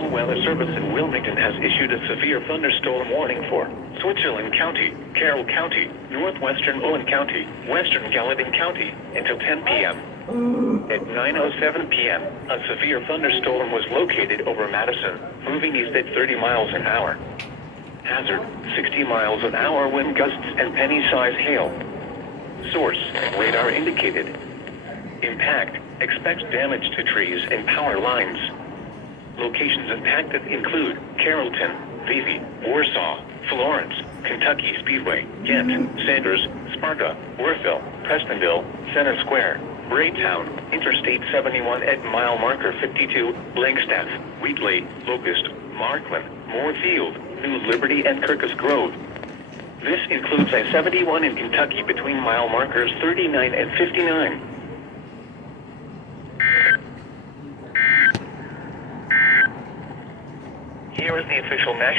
National Weather Service in Wilmington has issued a severe thunderstorm warning for Switzerland County, Carroll County, northwestern Owen County, western Gallatin County until 10 p.m. At 9:07 p.m., a severe thunderstorm was located over Madison, moving east at 30 miles an hour. Hazard, 60 miles an hour wind gusts and penny-size hail. Source, radar indicated. Impact, expects damage to trees and power lines. Locations impacted include Carrollton, Levy, Warsaw, Florence, Kentucky Speedway, Ghent, Sanders, Sparta, Warfel, Prestonville, Center Square, Braytown, Interstate 71 at mile marker 52, Langstaff, Wheatley, Locust, Markland, Moorefield, New Liberty and Kirkus Grove. This includes I-71 in Kentucky between mile markers 39 and 59. Here is the official national